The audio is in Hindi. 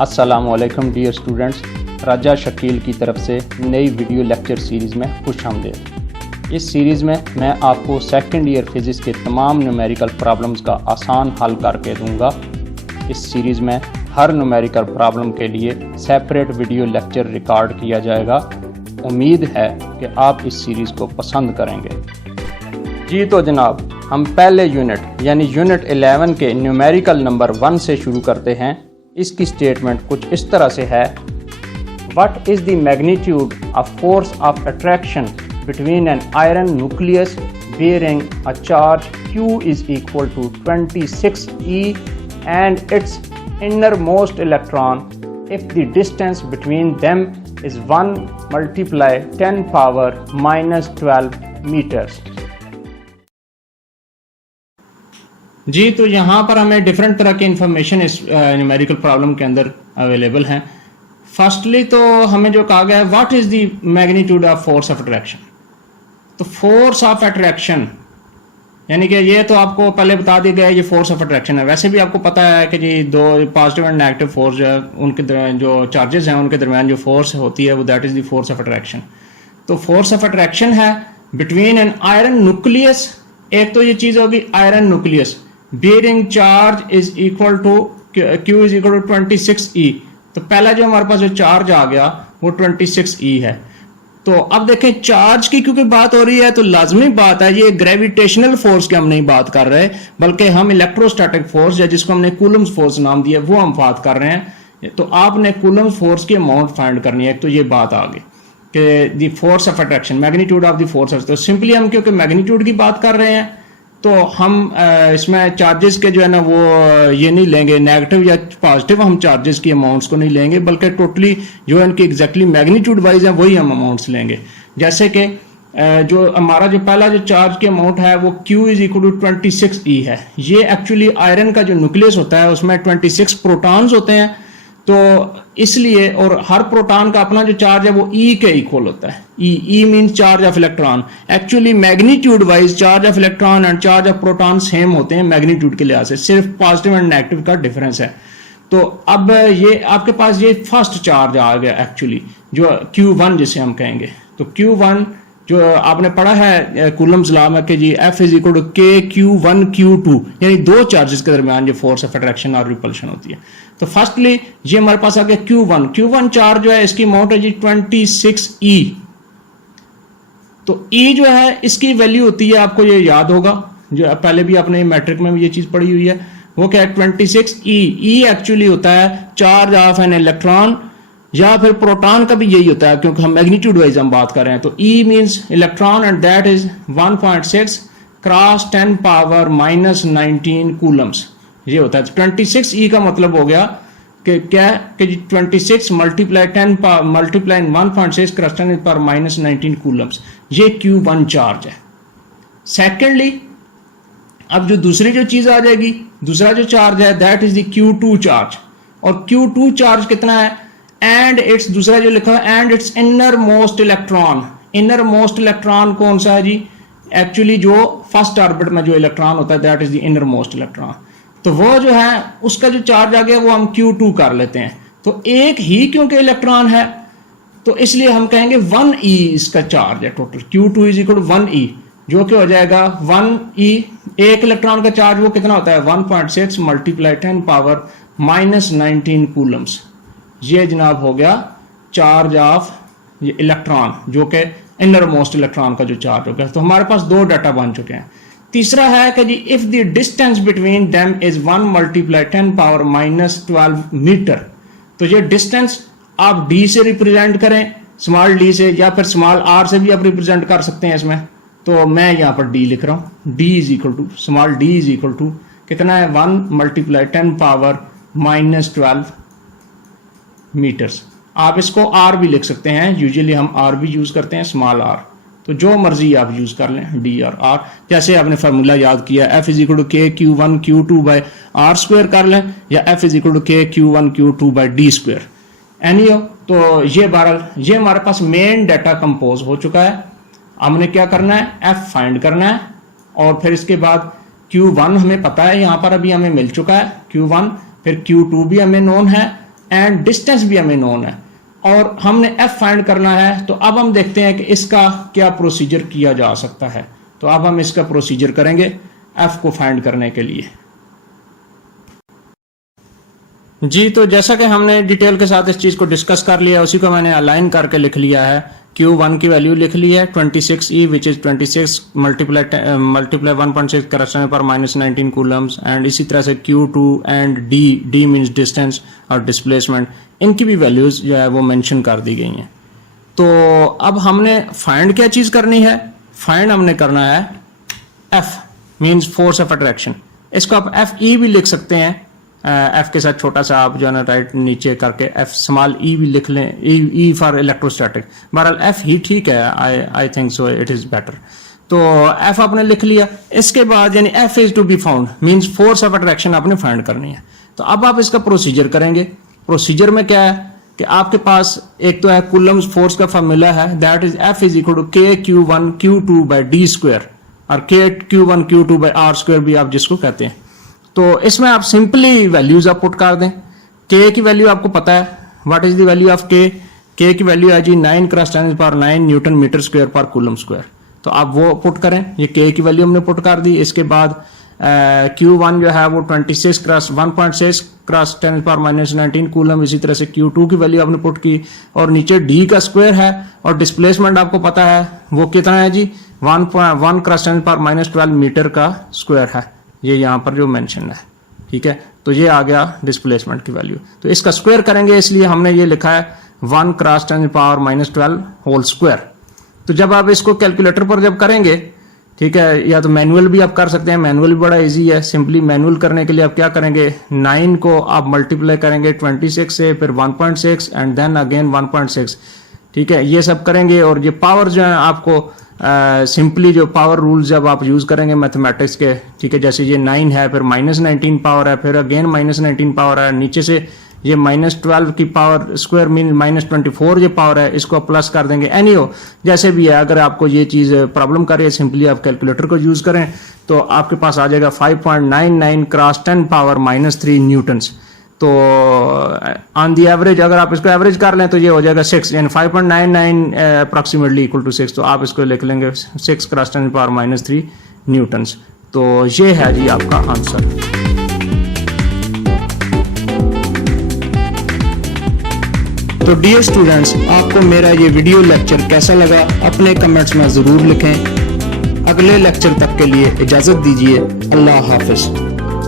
अस्सलामुअलैकुम डियर स्टूडेंट्स, राजा शकील की तरफ से नई वीडियो लेक्चर सीरीज़ में खुशामदीद। इस सीरीज़ में मैं आपको सेकंड ईयर फिज़िक्स के तमाम न्यूमेरिकल प्रॉब्लम्स का आसान हल करके दूंगा। इस सीरीज़ में हर न्यूमेरिकल प्रॉब्लम के लिए सेपरेट वीडियो लेक्चर रिकॉर्ड किया जाएगा। उम्मीद है कि आप इस सीरीज़ को पसंद करेंगे। जी तो जनाब, हम पहले यूनिट यानी यूनिट 11 के न्यूमेरिकल नंबर 1 से शुरू करते हैं। इसकी स्टेटमेंट कुछ इस तरह से है: what is the magnitude of force of attraction between an iron nucleus bearing a charge Q is equal to 26 E and its innermost electron if the distance between them is 1 multiply 10 power minus 12 meters। जी तो यहाँ पर हमें डिफरेंट तरह की इंफॉर्मेशन इस न्यूमेरिकल प्रॉब्लम के अंदर अवेलेबल हैं। फर्स्टली तो हमें जो कहा गया है what is the magnitude of force of attraction. तो फोर्स ऑफ अट्रैक्शन यानी कि ये तो आपको पहले बता दिया गया है, ये फोर्स ऑफ अट्रैक्शन है। वैसे भी आपको पता है कि जी दो पॉजिटिव एंड नेगेटिव फोर्स जो है उनके जो चार्जेस हैं उनके दरमियान जो फोर्स होती है वो that is the force of attraction. तो फोर्स ऑफ अट्रैक्शन है बिटवीन एन आयरन न्यूक्लियस। एक तो ये चीज़ होगी iron nucleus bearing charge is equal to Q is equal to 26E। तो पहला जो हमारे पास जो चार्ज आ गया वो 26E है। तो अब देखें चार्ज की क्योंकि बात हो रही है तो लाजमी बात है ये ग्रेविटेशनल फोर्स की हम नहीं बात कर रहे, बल्कि हम इलेक्ट्रोस्टैटिक फोर्स या जिसको हमने कूलम्स फोर्स नाम दिया वो हम बात कर रहे हैं। तो आपने कूलम्स फोर्स की अमाउंट फाइंड करनी है। तो ये बात आ गई कि the force of attraction magnitude of the force. तो सिंपली हम क्योंकि मैग्नीट्यूड की बात कर रहे हैं तो हम इसमें चार्जेस के जो है ना वो ये नहीं लेंगे, नेगेटिव या पॉजिटिव हम चार्जेस की अमाउंट्स को नहीं लेंगे, बल्कि टोटली जो इनकी एग्जैक्टली मैग्नीट्यूड वाइज है वही हम अमाउंट्स लेंगे। जैसे कि जो हमारा जो पहला जो चार्ज की अमाउंट है वो Q is equal to 26E है। ये एक्चुअली आयरन का जो न्यूक्लियस होता है उसमें 26 प्रोटॉन्स होते हैं, तो इसलिए और हर प्रोटॉन का अपना जो चार्ज है वो E के इक्वल होता है। E means charge of electron. Actually magnitude wise charge of electron and charge of proton same होते हैं मैग्नीट्यूड के लिहाज से, सिर्फ पॉजिटिव एंड नेगेटिव का डिफरेंस है। तो अब ये आपके पास ये फर्स्ट चार्ज आ गया एक्चुअली जो Q1 जिसे हम कहेंगे। तो Q1 जो आपने पढ़ा है कूलम्स लॉ में कि जी F is equal to K Q1 Q2, यानी दो चार्जेस के दरमियान जो फोर्स ऑफ अट्रैक्शन और रिपल्शन होती है। तो फर्स्टली ये हमारे पास आ गया Q1 चार्ज जो है इसकी अमाउंट है जी 26E। तो E जो है इसकी वैल्यू होती है, आपको ये याद होगा, जो पहले भी आपने मैट्रिक में भी ये चीज पढ़ी हुई है, वो क्या है 26E। E एक्चुअली होता है चार्ज ऑफ एन इलेक्ट्रॉन, या फिर प्रोटॉन का भी यही होता है क्योंकि हम मैग्नीट्यूड वाइज हम बात कर रहे हैं। तो E means electron and that is 1.6 cross 10 power minus 19 Coulomb's. ये होता है 26E का मतलब हो गया कि क्या कि 26 multiply 10 multiply 1.6 cross 10 power minus 19 Coulomb's. ये Q1 चार्ज है। सेकेंडली अब जो दूसरी जो चीज आ जाएगी, दूसरा जो चार्ज है that is the Q2 charge. और Q2 चार्ज कितना है एंड इट्स दूसरा जो लिखा है and it's inner most electron. Inner most electron कौन सा है जी? एक्चुअली जो फर्स्ट ऑर्बिट में जो इलेक्ट्रॉन होता है that is the inner most electron. तो वो जो है उसका जो चार्ज आ गया वो हम Q2 कर लेते हैं। तो एक ही क्योंकि इलेक्ट्रॉन है तो इसलिए हम कहेंगे 1E इसका चार्ज है total. Q2 is equal to 1E जो कि हो जाएगा 1E। एक इलेक्ट्रॉन का चार्ज वो कितना होता है 1.6 मल्टीप्लाई 10 पावर माइनस 19 कूलम्स। ये जनाब हो गया चार्ज ऑफ ये इलेक्ट्रॉन जो कि इनर मोस्ट इलेक्ट्रॉन का जो चार्ज हो गया। तो हमारे पास दो डाटा बन चुके हैं। तीसरा है कि जी if the distance between them is 1 multiply 10 power minus 12 metre. तो ये डिस्टेंस आप D से रिप्रेजेंट करें, स्मॉल d से, या फिर स्मॉल r से भी आप रिप्रेजेंट कर सकते हैं इसमें। तो मैं यहाँ पर D लिख रहा हूँ। D is equal to small d is equal to कितना है 1 मल्टीप्लाई 10 पावर माइनस 12 मीटर्स। आप इसको R भी लिख सकते हैं, यूजुअली हम R भी यूज करते हैं, स्मॉल r। तो जो मर्जी आप यूज कर लें D और R। जैसे आपने फार्मूला याद किया F is equal to K Q1 Q2 by R square कर लें, या F is equal to K Q1 Q2 by D square. Anyhow तो ये बहरहाल ये हमारे पास मेन डाटा कंपोज हो चुका है। हमने क्या करना है F फाइंड करना है, और फिर इसके बाद Q1 हमें पता है, यहाँ पर अभी हमें मिल चुका है Q1, फिर Q2 भी हमें नोन है, एंड डिस्टेंस भी हमें नोन है और हमने f फाइंड करना है। तो अब हम देखते हैं कि इसका क्या प्रोसीजर किया जा सकता है। तो अब हम इसका प्रोसीजर करेंगे f को फाइंड करने के लिए। जी, तो जैसा कि हमने डिटेल के साथ इस चीज़ को डिस्कस कर लिया, उसी को मैंने अलाइन करके लिख लिया है। Q1 की वैल्यू लिख ली है 26E which is 26 multiply 1.6 corresponding पर -19 कूलम्स। एंड इसी तरह से Q2 and D means distance और डिस्प्लेसमेंट, इनकी भी वैल्यूज जो है वो मेंशन कर दी गई हैं। तो अब हमने फाइंड क्या चीज़ करनी है? फाइंड हमने करना है F means force of attraction. इसको आप FE भी लिख सकते हैं, F के साथ छोटा सा आप जो है ना राइट नीचे करके F स्मॉल E भी लिख लें, E फॉर इलेक्ट्रोस्टैटिक। बहरहाल F ही ठीक है, I think so it is better. तो F आपने लिख लिया। इसके बाद यानी F is to be found means force of attraction आपने फाइंड करनी है। तो अब आप इसका प्रोसीजर करेंगे। प्रोसीजर में क्या है कि आपके पास एक तो है कूलम्स फोर्स का फार्मूला है, that is F is equal to KQ1 Q2 by D square और KQ1 Q2 by R square भी आप जिसको कहते हैं। तो इसमें आप सिंपली वैल्यूज आप पुट कर दें। K की वैल्यू आपको पता है, what is the value of K? K की वैल्यू है जी 9 × 10⁹ न्यूटन मीटर स्क्वायर पर कूलम स्क्वायर। तो आप वो पुट करें, ये K की वैल्यू हमने पुट कर दी। इसके बाद Q1 जो है वो 26 × 1.6 × 10⁻⁻19 कूलम। इसी तरह से Q2 की वैल्यू आपने पुट की और नीचे D का स्क्वायर है और डिस्प्लेसमेंट आपको पता है वो कितना है जी 1 × 10⁻12 मीटर का स्क्वायर है, ये यहाँ पर जो मेंशन है। ठीक है, तो ये आ गया डिस्प्लेसमेंट की वैल्यू। तो इसका स्क्वायर करेंगे, इसलिए हमने ये लिखा है 1 × 10⁻12 होल स्क्वायर। तो जब आप इसको कैलकुलेटर पर जब करेंगे, ठीक है, या तो मैनुअल भी आप कर सकते हैं, मैनुअल भी बड़ा इजी है। सिंपली मैनुअल करने के लिए आप क्या करेंगे, 9 को आप मल्टीप्लाई करेंगे 26 से, फिर 1.6 एंड देन अगेन 1.6। ठीक है, ये सब करेंगे और ये पावर जो है आपको सिंपली जो पावर रूल्स जब आप यूज करेंगे मैथमेटिक्स के, ठीक है, जैसे ये 9 है, फिर -19 पावर है, फिर अगेन -19 पावर है, नीचे से ये -12 की पावर स्क्वायर मीन -24 ये पावर है, इसको प्लस कर देंगे। एनी हो जैसे भी है, अगर आपको ये चीज प्रॉब्लम कर रही है, सिंपली आप कैलकुलेटर को यूज करें तो आपके पास आ जाएगा 5.99 × 10⁻³ न्यूटन्स। तो ऑन दी एवरेज अगर आप इसको एवरेज कर लें तो ये हो जाएगा 6, यानी 5.99 अप्रॉक्सीमेटली इक्वल टू 6। तो आप इसको लिख लेंगे 6 × 10⁻³ न्यूटन्स। तो ये है जी आपका आंसर। तो डियर स्टूडेंट्स, आपको मेरा ये वीडियो लेक्चर कैसा लगा अपने कमेंट्स में ज़रूर लिखें। अगले लेक्चर तक के लिए इजाज़त दीजिए। अल्लाह हाफिज़।